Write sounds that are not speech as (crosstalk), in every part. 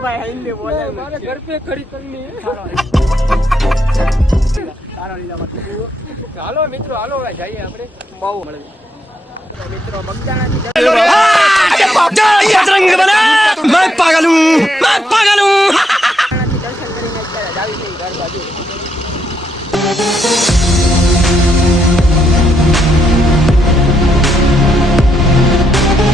ભાઈ હિન્દી બોલે મારે ઘર पे खड़ी करनी है તારો લીલામાં ચાલો મિત્રો હાલો હવે જઈએ આપણે બહુ મળે મિત્રો બગદાણાથી बजरंग बना मैं पागल हूँ मैं पागल हूँ બગદાણાથી દર્શન કરીને અત્યારે જ આવી છે ઘર બાજુ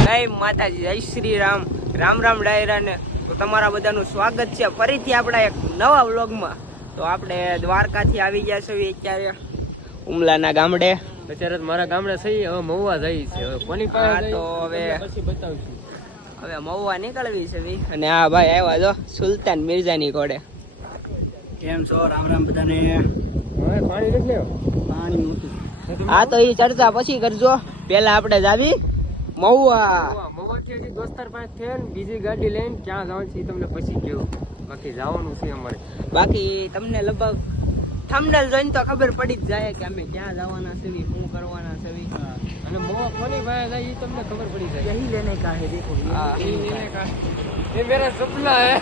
જય માતાજી જય શ્રી રામ રામ રામ ડાયરા ને તો તમારા બધાનું સ્વાગત છે. ફરીથી આપણા એક નવા વ્લોગમાં. તો આપણે દ્વારકાથી આવી ગયા છીએ અત્યારે ઉમલાના ગામડે. અત્યારે મારા ગામડે થઈ હવે મહુવા જઈ છે. હવે કોની હા, પાસે તો હવે- પછી બતાવશું. હવે મહુવા નીકળવી છે ભઈ. અને આ ભાઈ આવ્યા જો સુલતાન મિર્ઝાની ઘોડે. કેમ છો? રામ રામ બધાને. હવે પાણી લેવો? પાણી હા તો એ ચર્ચા પછી કરજો. પેલા આપણે જાવી. મહુવા સુરતીઓથી દોસ્તાર પાસે થઈને બીજી ગાડી લઈને ક્યાં જવાનું છે તમને પછી કહ્યું બાકી જવાનું છે અમારે. બાકી તમને લગભગ થંબનેલ જોઈને તો ખબર પડી જ જાય કે અમે ક્યાં જવાના છે શું કરવાના છે અને મોવા કોની પાસે જાય એ તમને ખબર પડી જાય. યહી લેને કા હે. દેખો યહી લેને કા એ મેરા સપના હે.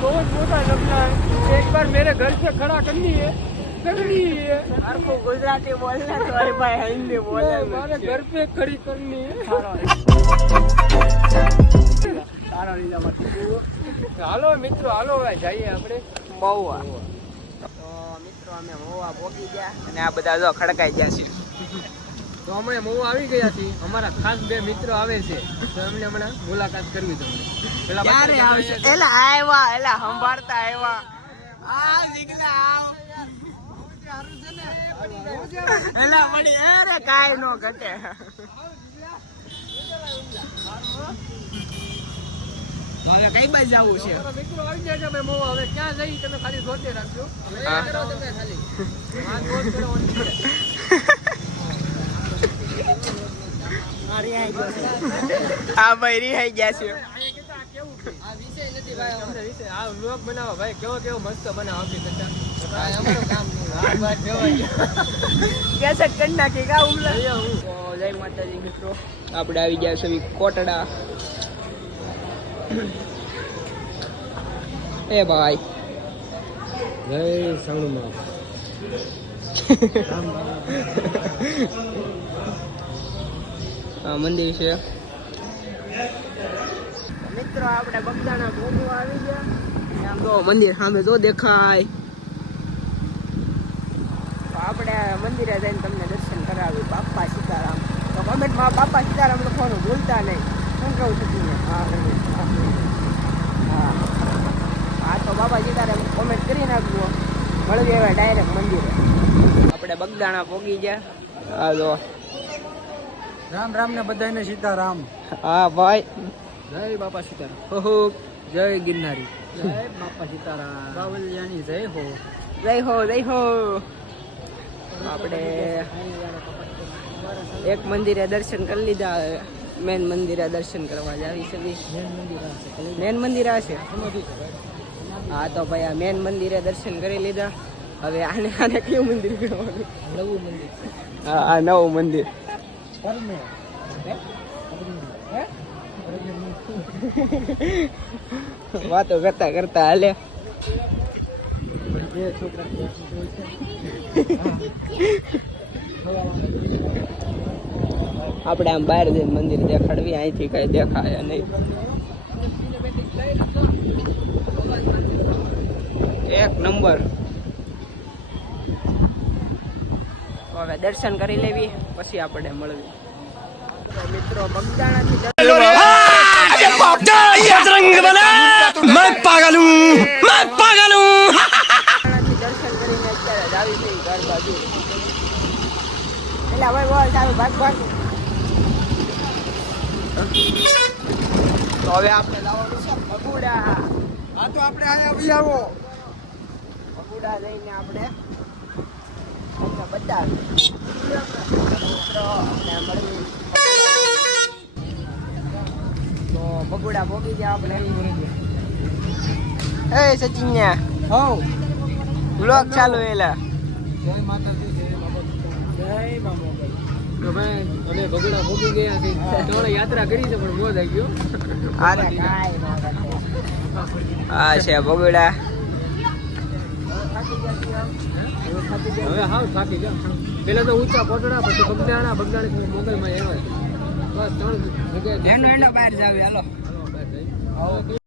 બહુ મોટા સપના એક બાર મેરે ઘર સે ખડા કરની હે करनी है करनी है હરખું ગુજરાતી બોલના તો અરે ભાઈ હિન્દી બોલે हमारे घर पे खड़ी करनी है તારા લીલામાં હાલો મિત્રો હાલો હવે જઈએ આપણે મહુવા તો મિત્રો અમે મહુવા પહોંચી ગયા અને આ બધા જો ખડકાઈ ગયા છે તો અમે મહુ આવી ગયા છીએ અમારા ખાસ બે મિત્રો આવે છે તો એમને હમણાં મુલાકાત કરવી તમને પેલા ક્યારે બચ્ચા આવશે કહેતા એલા આવ્યા એલા સંભાળતા આવ્યા આ દીકલા આવ એલા મળી અરે કાઈ નો ઘટે. હવે કઈ બાજુ જવું છે? મિત્રો આવી જાય છે અમે હવે ક્યાં જઈ તમે ખાલી જોતે રાખજો. તમે ખાલી. આ ભાઈ રિહાઈ ગયા છે. ભાઈ કેવો કેવો મસ્ત બનાવો આપી કરતા કા ઉમલા જય માતાજી મિત્રો આપણે આવી ગયા છે કોટડા. એ ભાઈ. જય સણમાં મંદિર છે. મિત્રો આપણે બગદાણા ભોગવા આવી ગયા. આમ તો મંદિર સામે જો દેખાય. તો આપણે મંદિરે જઈને તમને દર્શન કરાવ્યું બાપા સીતારામ. તો કોમેન્ટમાં બાપા સીતારામ લખવાનું ભૂલતા નહીં. શું કહું છું હા હા હા. તો બાપા સીતારામ કોમેન્ટ કરી નાખજો. મળવી એવા ડાયરેક્ટ મંદિરે. આપણે બગદાણા ભોગી ગયા. હા જો રામ રામ ને બધાને સીતારામ. હા ભાઈ. જય બાપા સીતારામ. હો જય ગિરનારી. જય બાપા સીતારામ. બાવલિયાની જય હો. જય હો જય હો. આપણે એક મંદિરે દર્શન કરી લીધા મેન મંદિરે દર્શન કરવા જાવી છે મેન મંદિર આ છે. હા તો ભાઈ આ મેન મંદિરે દર્શન કરી લીધા. હવે આને આને કયું મંદિર કહેવાનું? નવું મંદિર હા આ નવું મંદિર. પરમે (laughs) વાતો કરતા કરતા હાલે. (laughs) આપણે આમ બહાર જઈને મંદિર દેખાડવી, અહીંથી કઈ દેખાય નહીં. એક નંબર. હવે દર્શન કરી લેવી, પછી આપણે મળવી. મિત્રો, બગદાણાથી એટલે હવે બોલ સારું ભાગ ભાગ. તો હવે આપણે લાવવાનું છે ભગુડા આ તો આપણે આયા આવી આવો. ભગુડા જઈને આપણે તમને બતાવીએ. તો ભગુડા ભોગી ગયા આપણે. એ સચિન્યા હો બ્લોગ ચાલુ એલા જય માતાજી જય બાબા સીતારામ જય બાબા તો ભાઈ અમે ભગોડા ભોગી ગયા તમારે યાત્રા કરી છે પણ મોજ આવી ગયો. છે બગડા હવે હાવ થાકી ગયા. પેલા તો ઊંચા કોટડા પછી બગડાણા બગદાણા મોગલમાં આવ્યા. બસ ત્રણ જગ્યાએ એનો એનો બહાર જાવે હાલો. હાલો, બસ, જઈ.